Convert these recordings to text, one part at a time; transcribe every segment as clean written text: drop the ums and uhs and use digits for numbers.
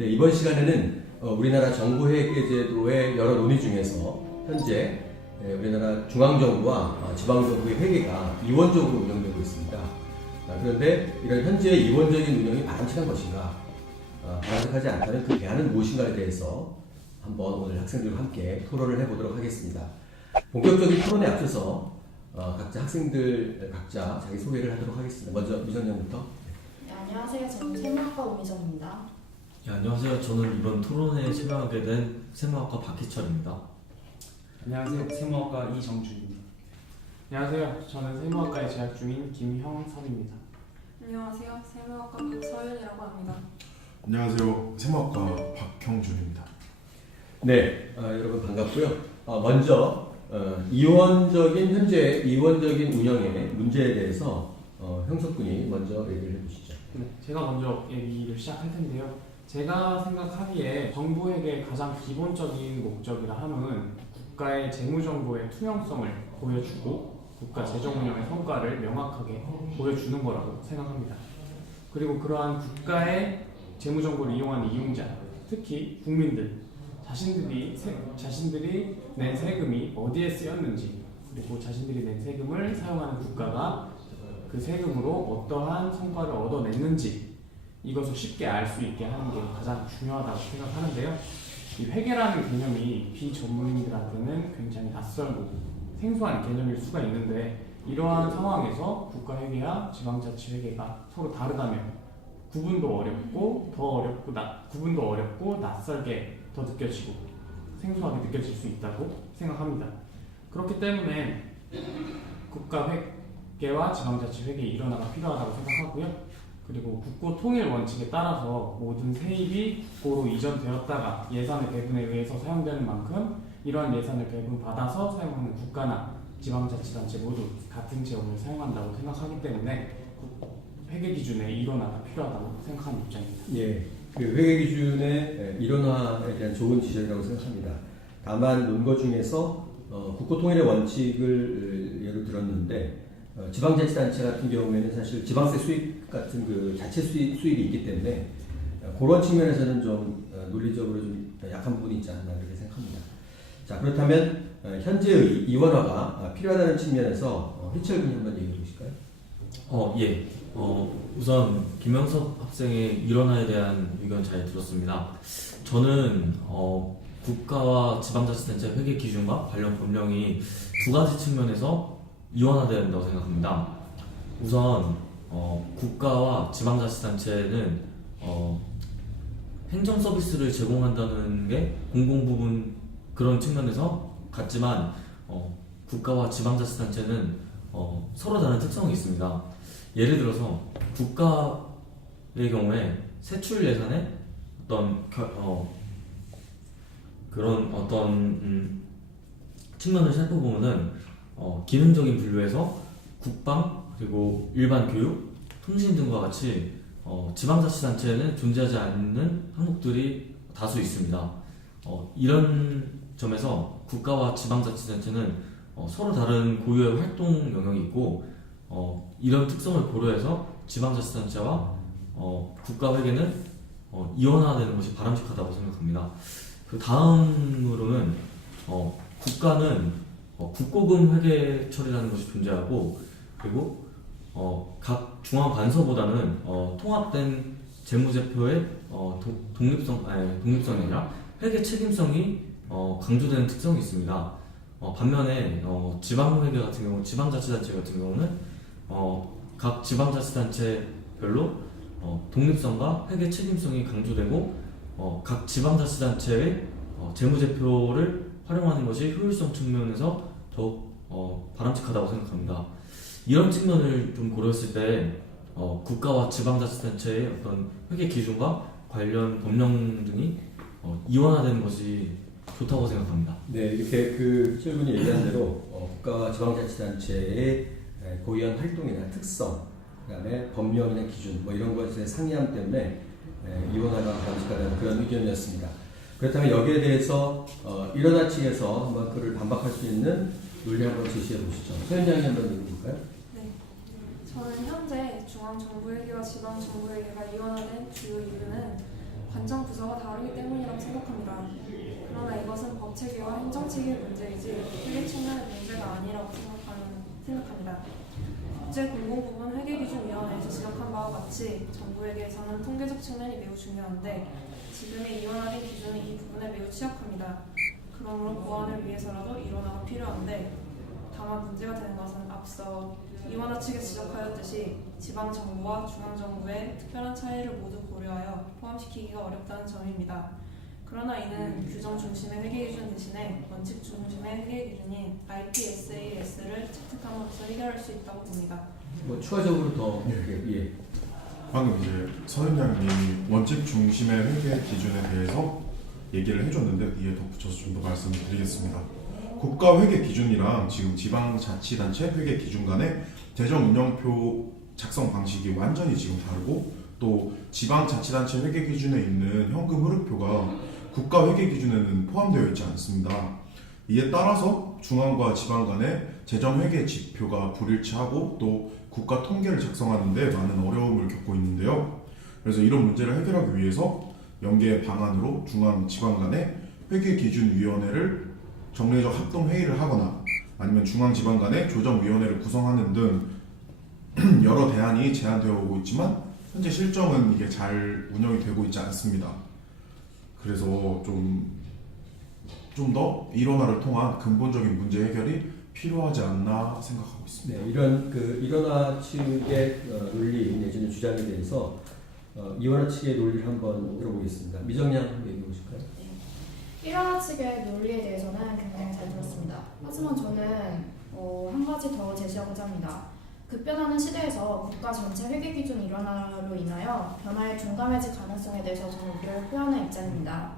네, 이번 시간에는 우리나라 정부회계제도의 여러 논의 중에서 현재 우리나라 중앙정부와 지방정부의 회계가 이원적으로 운영되고 있습니다. 그런데 이런 현재의 이원적인 운영이 바람직한 것인가, 바람직하지 않다면 그 대안은 무엇인가에 대해서 한번 오늘 학생들과 함께 토론을 해보도록 하겠습니다. 본격적인 토론에 앞서서 각자 학생들 각자 자기 소개를 하도록 하겠습니다. 먼저 미정님부터. 네, 안녕하세요. 저는 세무학과 오미정입니다. 네, 안녕하세요. 저는 이번 토론회에 참여하게 된 세무학과 박희철입니다. 안녕하세요. 세무학과 이정준입니다. 안녕하세요. 저는 세무학과에 재학 중인 김형섭입니다. 안녕하세요. 세무학과 박서윤이라고 합니다. 안녕하세요. 세무학과 박형준입니다. 네, 여러분 반갑고요. 먼저 현재 이원적인 운영의 문제에 대해서 형석 군이 먼저 얘기를 해주시죠. 네, 제가 먼저 얘기를 시작할 텐데요. 제가 생각하기에 정부에게 가장 기본적인 목적이라 함은 국가의 재무정보의 투명성을 보여주고 국가 재정 운영의 성과를 명확하게 보여주는 거라고 생각합니다. 그리고 그러한 국가의 재무정보를 이용하는 이용자, 특히 국민들, 자신들이 낸 세금이 어디에 쓰였는지, 그리고 자신들이 낸 세금을 사용하는 국가가 그 세금으로 어떠한 성과를 얻어냈는지 이것을 쉽게 알 수 있게 하는 게 가장 중요하다고 생각하는데요. 이 회계라는 개념이 비전문인들한테는 굉장히 낯설고 생소한 개념일 수가 있는데, 이러한 상황에서 국가회계와 지방자치회계가 서로 다르다면 구분도 어렵고 낯설게 더 느껴지고 생소하게 느껴질 수 있다고 생각합니다. 그렇기 때문에 국가회계와 지방자치회계 일원화가 필요하다고 생각하고요. 그리고 국고 통일 원칙에 따라서 모든 세입이 국고로 이전되었다가 예산의 배분에 의해서 사용되는 만큼 이러한 예산을 배분받아서 사용하는 국가나 지방자치단체 모두 같은 재원을 사용한다고 생각하기 때문에 회계 기준의 일원화가 필요하다고 생각하는 입장입니다. 예, 그 회계 기준의 일원화에 대한 좋은 지적이라고 생각합니다. 다만 논거 중에서 국고통일의 원칙을 예로 들었는데 지방자치단체 같은 경우에는 사실 지방세 수입 같은 그 자체 수입이 있기 때문에 그런 측면에서는 좀 논리적으로 좀 약한 부분이 있지 않나 그렇게 생각합니다. 자, 그렇다면 현재의 이원화가 필요하다는 측면에서 희철 군이 한번 얘기해 주실까요? 예. 우선 김영석 학생의 일원화에 대한 의견 잘 들었습니다. 저는 국가와 지방자치단체 회계 기준과 관련 법령이 두 가지 측면에서 이원화되어야 된다고 생각합니다. 우선 국가와 지방자치단체는 행정 서비스를 제공한다는 게 공공부문 그런 측면에서 같지만 국가와 지방자치단체는 서로 다른 특성이 있습니다. 예를 들어서 국가의 경우에 세출 예산에 측면을 살펴보면은 기능적인 분류에서 국방 그리고 일반 교육, 통신 등과 같이 지방자치단체에는 존재하지 않는 항목들이 다수 있습니다. 이런 점에서 국가와 지방자치단체는 서로 다른 고유의 활동 영역이 있고 이런 특성을 고려해서 지방자치단체와 국가회계는 이원화되는 것이 바람직하다고 생각합니다. 그 다음으로는 국가는 국고금 회계 처리라는 것이 존재하고, 그리고 각 중앙관서보다는 통합된 재무제표의 독립성이 아니라 회계 책임성이 강조되는 특성이 있습니다. 반면에 지방회계 같은 경우, 지방자치단체 같은 경우는 각 지방자치단체별로 독립성과 회계 책임성이 강조되고 각 지방자치단체의 재무제표를 활용하는 것이 효율성 측면에서 더욱 바람직하다고 생각합니다. 이런 측면을 좀 고려했을 때 국가와 지방자치단체의 어떤 회계 기준과 관련 법령 등이 이원화되는 것이 좋다고 생각합니다. 네, 이렇게 그 희철군이 얘기한 대로 국가와 지방자치단체의 고유한 활동이나 특성, 그다음에 법령이나 기준 이런 것의 상이함 때문에 이원화가 바람직하다는 그런 의견이었습니다. 그렇다면 여기에 대해서 일원화 측에서 한번 그를 반박할 수 있는 논리 한번 제시해 보시죠. 소연장이 한번 얘기해 볼까요? 네. 저는 현재 중앙정부회계와 지방정부회계가 이원화된 주요 이유는 관점 구조가 다르기 때문이라고 생각합니다. 그러나 이것은 법 체계와 행정 체계의 문제이지 회계 측면의 문제가 아니라고 생각합니다. 국제공공부문 회계기준위원회에서 지적한 바와 같이 정부 회계에서는 통계적 측면이 매우 중요한데 지금의 이원화된 기준은 이 부분에 매우 취약합니다. 그러므로 보완을 위해서라도 이원화가 필요한데 다만 문제가 되는 것은 앞서 이원화 측에 지적하였듯이 지방정부와 중앙정부의 특별한 차이를 모두 고려하여 포함시키기가 어렵다는 점입니다. 그러나 이는 규정 중심의 회계기준 대신에 원칙 중심의 회계기준인 IPSAS를 채택함으로써 해결할 수 있다고 봅니다. 뭐 추가적으로 더 예. 방금 이제 서현장님이 원칙 중심의 회계 기준에 대해서 얘기를 해줬는데 이에 덧붙여서 좀 더 말씀을 드리겠습니다. 국가 회계 기준이랑 지금 지방자치단체 회계 기준 간의 재정 운영표 작성 방식이 완전히 지금 다르고 또 지방자치단체 회계 기준에 있는 현금 흐름표가 국가 회계 기준에는 포함되어 있지 않습니다. 이에 따라서 중앙과 지방 간의 재정 회계 지표가 불일치하고 또 국가 통계를 작성하는데 많은 어려움을 겪고 있는데요. 그래서 이런 문제를 해결하기 위해서 연계 방안으로 중앙, 지방 간의 회계기준위원회를 정례적 합동회의를 하거나 아니면 중앙, 지방 간의 조정위원회를 구성하는 등 여러 대안이 제안되어 오고 있지만 현재 실정은 이게 잘 운영이 되고 있지 않습니다. 그래서 좀 더 일원화를 통한 근본적인 문제 해결이 필요하지 않나 생각하고 있습니다. 네, 이런 이원화 측의 논리 내지는 주장에 대해서 이원화 측의 논리를 한번 들어보겠습니다. 미정양 얘기해 보실까요? 이원화 측의 논리에 대해서는 굉장히 잘 들었습니다. 하지만 저는 한 가지 더 제시하고자 합니다. 급변하는 시대에서 국가 전체 회계 기준 일원화로 인하여 변화에 둔감해질 가능성에 대해서 저는 우려를 표하는 입장입니다.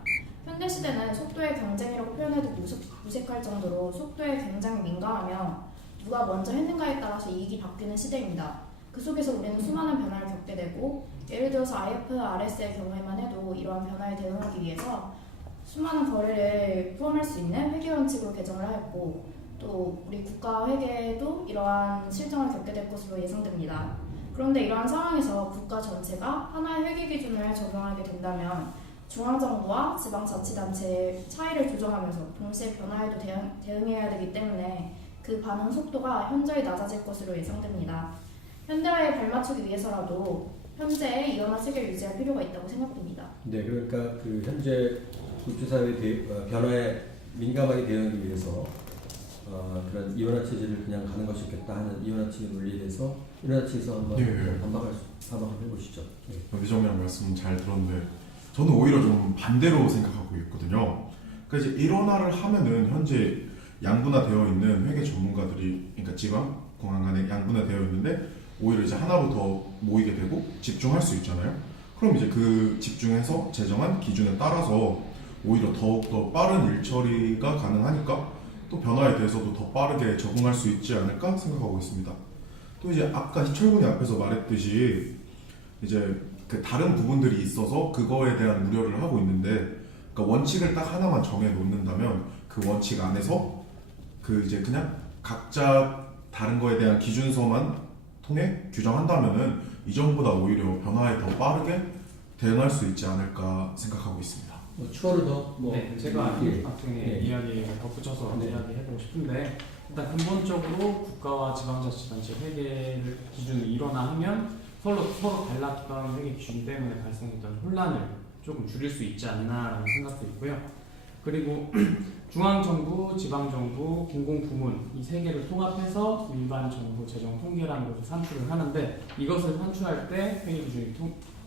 현대 시대는 속도의 경쟁이라고 표현해도 무색할 정도로 속도에 굉장히 민감하며 누가 먼저 했는가에 따라서 이익이 바뀌는 시대입니다. 그 속에서 우리는 수많은 변화를 겪게 되고 예를 들어서 IFRS의 경우에만 해도 이러한 변화에 대응하기 위해서 수많은 거래를 포함할 수 있는 회계 원칙으로 개정을 하였고 또 우리 국가 회계도 이러한 실정을 겪게 될 것으로 예상됩니다. 그런데 이러한 상황에서 국가 전체가 하나의 회계 기준을 적용하게 된다면 중앙정부와 지방자치단체의 차이를 조정하면서 동시에 변화에도 대응해야 되기 때문에 그 반응 속도가 현저히 낮아질 것으로 예상됩니다. 현대화에 발맞추기 위해서라도 현재의 이원화 체계를 유지할 필요가 있다고 생각됩니다. 네, 그러니까 현재 국제사회 변화에 민감하게 대응하기 위해서 그런 이원화 체제를 그냥 가는 것이 좋겠다 하는 이원화 측의 논리에 대해서 이원화 측에서 한번 반박을 해보시죠. 네. 미정양 말씀 잘 들었는데 저는 오히려 좀 반대로 생각하고 있거든요. 그러니까 이제 일원화를 하면은 현재 양분화되어 있는 회계 전문가들이 그러니까 지방, 공항 간에 양분화되어 있는데 오히려 이제 하나로 더 모이게 되고 집중할 수 있잖아요. 그럼 이제 그 집중해서 제정한 기준에 따라서 오히려 더욱더 빠른 일처리가 가능하니까 또 변화에 대해서도 더 빠르게 적응할 수 있지 않을까 생각하고 있습니다. 또 이제 아까 희철군이 앞에서 말했듯이 이제 그 다른 부분들이 있어서 그거에 대한 우려를 하고 있는데 그러니까 원칙을 딱 하나만 정해 놓는다면 그 원칙 안에서 그 이제 그냥 각자 다른 거에 대한 기준서만 통해 규정한다면은 이전보다 오히려 변화에 더 빠르게 대응할 수 있지 않을까 생각하고 있습니다. 추가로 더 네, 제가 나중에 이야기에 덧붙여서 이야기해보고 싶은데 일단 근본적으로 국가와 지방자치단체 회계 기준을 일원화하면 서로 달랐던 회계 기준 때문에 발생했던 혼란을 조금 줄일 수 있지 않나라는 생각도 있고요. 그리고 중앙정부, 지방정부, 공공부문 이 세 개를 통합해서 일반 정부 재정 통계라는 것을 산출을 하는데 이것을 산출할 때 회계 기준이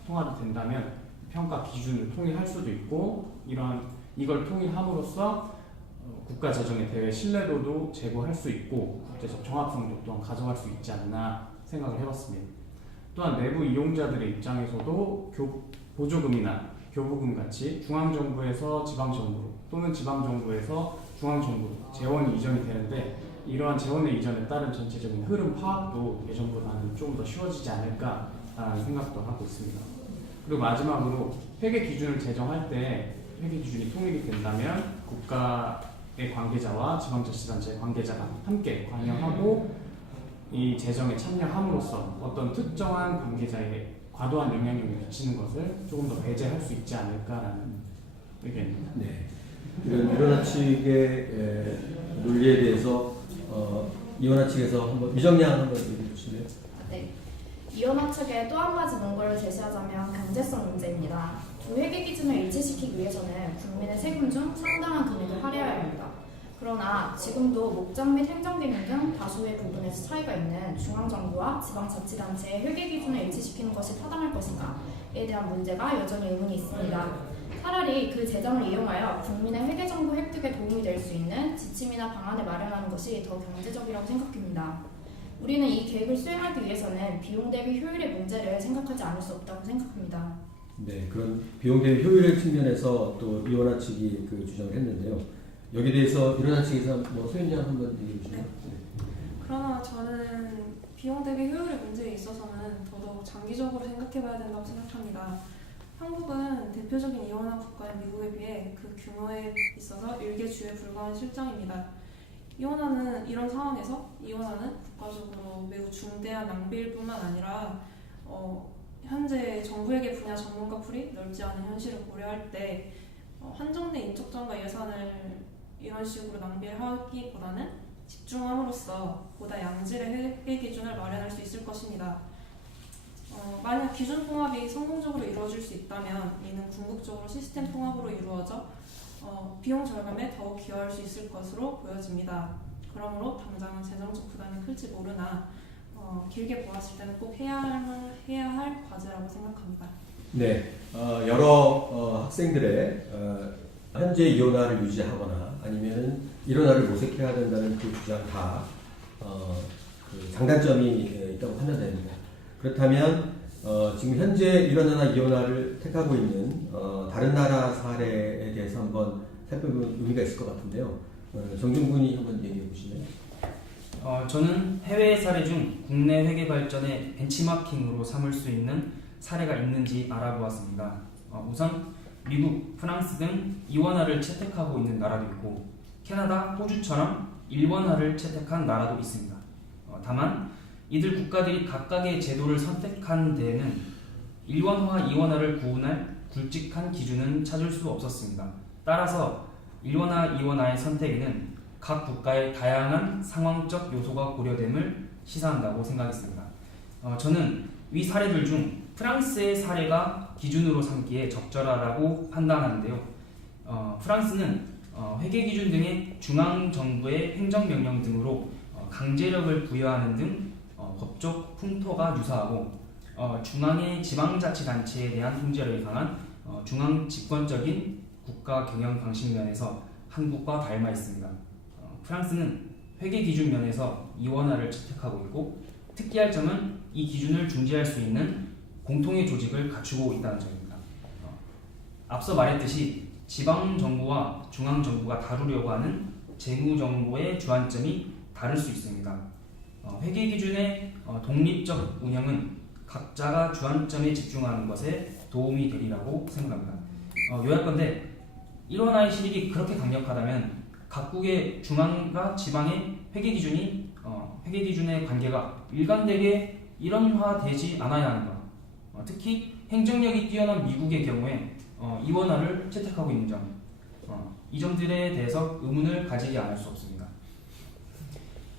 통합이 된다면 평가 기준을 통일할 수도 있고 이걸 통일함으로써 국가 재정의 대외 신뢰도도 제고할 수 있고 국제적 정확성도 또한 가져갈 수 있지 않나 생각을 해봤습니다. 또한 내부 이용자들의 입장에서도 보조금이나 교부금 같이 중앙정부에서 지방정부로 또는 지방정부에서 중앙정부로 재원이 이전이 되는데 이러한 재원의 이전에 따른 전체적인 흐름 파악도 예전보다는 좀 더 쉬워지지 않을까라는 생각도 하고 있습니다. 그리고 마지막으로 회계 기준을 제정할 때 회계 기준이 통일이 된다면 국가의 관계자와 지방자치단체의 관계자가 함께 관여하고 이 재정에 참여함으로써 어떤 특정한 과도한 영향력을 미치는 것을 조금 더 배제할 수 있지 않을까라는 의견입니다. 네. 이런 이원화 측의 논리에 대해서 이원화 측에서 한번 위정량 한번 얘기해 주실래요? 네. 이원화 측의 또 한 가지 논거를 제시하자면 강제성 문제입니다. 두 회계 기준을 일치시키기 위해서는 국민의 세금 중 상당한 금액을 할애해야 합니다. 그러나 지금도 목적 및 행정기능 등 다수의 부분에서 차이가 있는 중앙정부와 지방자치단체의 회계 기준을 일치시키는 것이 타당할 것인가에 대한 문제가 여전히 의문이 있습니다. 차라리 그 재정을 이용하여 국민의 회계정보 획득에 도움이 될 수 있는 지침이나 방안을 마련하는 것이 더 경제적이라고 생각합니다. 우리는 이 계획을 수행하기 위해서는 비용 대비 효율의 문제를 생각하지 않을 수 없다고 생각합니다. 네, 그런 비용 대비 효율의 측면에서 또 이원화 측이 그 주장을 했는데요. 여기에 대해서 이원화 측에서 뭐 소연양 한번 얘기해 주시나요? 네. 그러나 저는 비용 대비 효율의 문제에 있어서는 더더욱 장기적으로 생각해봐야 된다고 생각합니다. 한국은 대표적인 이원화 국가인 미국에 비해 그 규모에 있어서 일개 주에 불과한 실정입니다. 이런 상황에서 이원화는 국가적으로 매우 중대한 낭비일 뿐만 아니라 현재 정부에게 분야 전문가 풀이 넓지 않은 현실을 고려할 때 한정된 인적자원과 예산을 이런 식으로 낭비하기보다는 집중함으로써 보다 양질의 회계 기준을 마련할 수 있을 것입니다. 만약 기준 통합이 성공적으로 이루어질 수 있다면 이는 궁극적으로 시스템 통합으로 이루어져 비용 절감에 더욱 기여할 수 있을 것으로 보여집니다. 그러므로 당장은 재정적 부담이 클지 모르나 길게 보았을 때는 꼭 해야 할 과제라고 생각합니다. 네, 여러 학생들의 현재 이원화를 유지하거나 아니면 이원화를 모색해야 된다는 그 주장 다 그 장단점이 있다고 판단됩니다. 그렇다면 지금 현재 이원화나 이원화를 택하고 있는 다른 나라 사례에 대해서 한번 살펴보면 의미가 있을 것 같은데요. 정준군이 한번 얘기해 보시나요? 저는 해외 사례 중 국내 회계 발전의 벤치마킹으로 삼을 수 있는 사례가 있는지 알아보았습니다. 우선 미국, 프랑스 등 이원화를 채택하고 있는 나라도 있고 캐나다, 호주처럼 일원화를 채택한 나라도 있습니다. 다만 이들 국가들이 각각의 제도를 선택한 데에는 일원화와 이원화를 구분할 굵직한 기준은 찾을 수 없었습니다. 따라서 일원화, 이원화의 선택에는 각 국가의 다양한 상황적 요소가 고려됨을 시사한다고 생각했습니다. 저는 위 사례들 중 프랑스의 사례가 기준으로 삼기에 적절하다고 판단하는데요. 프랑스는 회계기준 등의 중앙정부의 행정명령 등으로 강제력을 부여하는 등 법적 풍토가 유사하고 중앙의 지방자치단체에 대한 통제력이 강한 중앙집권적인 국가 경영 방식 면에서 한국과 닮아 있습니다. 프랑스는 회계기준 면에서 이원화를 채택하고 있고 특이할 점은 이 기준을 중재할 수 있는 공통의 조직을 갖추고 있다는 점입니다. 앞서 말했듯이 지방정부와 중앙정부가 다루려고 하는 재무정보의 주안점이 다를 수 있습니다. 회계기준의 독립적 운영은 각자가 주안점에 집중하는 것에 도움이 되리라고 생각합니다. 요약건대 일원화의 실익이 그렇게 강력하다면 각국의 중앙과 지방의 회계기준의 관계가 일관되게 일원화되지 않아야 하는가. 특히 행정력이 뛰어난 미국의 경우에 이원화를 채택하고 있는 점, 이 점들에 대해서 의문을 가지지 않을 수 없습니다.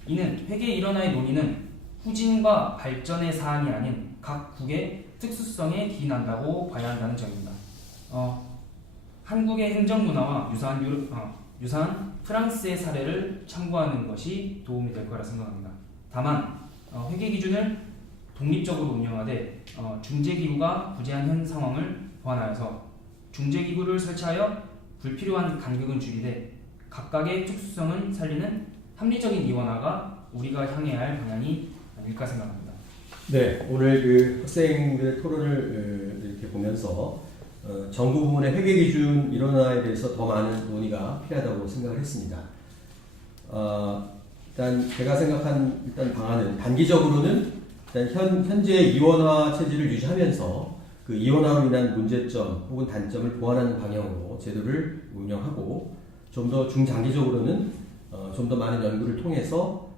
이는 회계 일원화의 논의는 후진과 발전의 사안이 아닌 각 국의 특수성에 기인한다고 봐야 한다는 점입니다. 한국의 행정문화와 유사한 프랑스의 사례를 참고하는 것이 도움이 될 거라 생각합니다. 다만 회계기준을 독립적으로 운영하되 중재기구가 부재한 현 상황을 보완하여서 중재기구를 설치하여 불필요한 간격은 줄이되 각각의 특수성은 살리는 합리적인 이원화가 우리가 향해야 할 방향이 아닐까 생각합니다. 네, 오늘 그 학생들의 토론을 이렇게 보면서 정부 부문의 회계기준 일원화에 대해서 더 많은 논의가 필요하다고 생각을 했습니다. 일단 제가 생각한 방안은 단기적으로는 일단 현재 이원화 체제를 유지하면서 그 이원화로 인한 문제점 혹은 단점을 보완하는 방향으로 제도를 운영하고 좀 더 중장기적으로는 좀 더 많은 연구를 통해서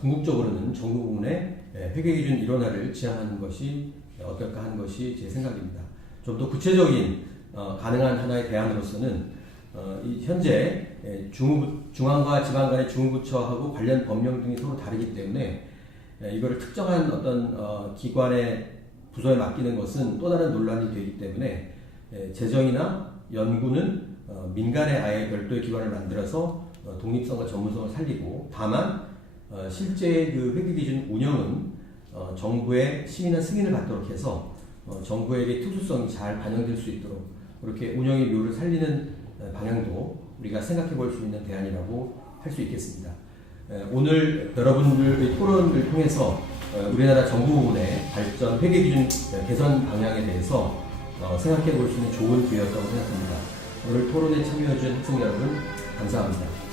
궁극적으로는 정부 부문의 회계기준 일원화를 지향하는 것이 어떨까 하는 것이 제 생각입니다. 좀 더 구체적인 가능한 하나의 대안으로서는 현재 중앙과 지방 간의 중부처하고 관련 법령 등이 서로 다르기 때문에 이거를 특정한 어떤 기관의 부서에 맡기는 것은 또 다른 논란이 되기 때문에 재정이나 연구는 민간의 아예 별도의 기관을 만들어서 독립성과 전문성을 살리고 다만 실제 그 회계기준 운영은 정부의 심의나 승인을 받도록 해서 정부에게 특수성이 잘 반영될 수 있도록 그렇게 운영의 묘를 살리는 방향도 우리가 생각해 볼 수 있는 대안이라고 할 수 있겠습니다. 오늘 여러분들의 토론을 통해서 우리나라 정부 부문의 발전 회계기준 개선 방향에 대해서 생각해 볼 수 있는 좋은 기회였다고 생각합니다. 오늘 토론에 참여해 주신 학생 여러분 감사합니다.